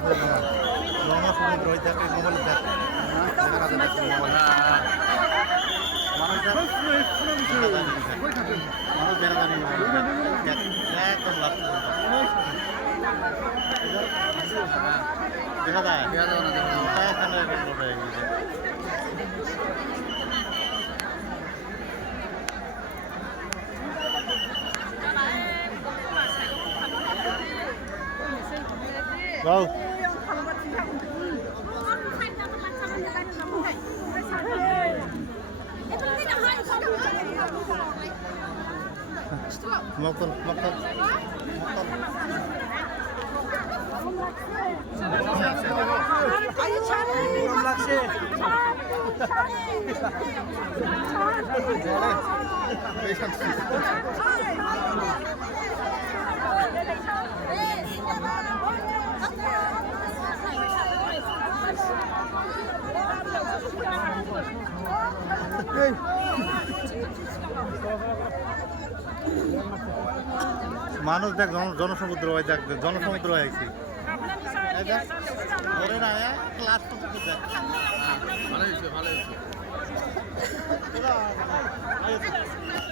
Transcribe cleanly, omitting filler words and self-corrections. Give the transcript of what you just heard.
জনসমুদ্র ওই দেখে মোবাইল দেখ মানুষ একদম লাস্ট দেখা যায় Vâng. Makan. মানুষ দেখ জনসমুদ্র হয় দেখ জনসমুদ্র হয়েছি ক্লাস দেখ ভালো হয়েছে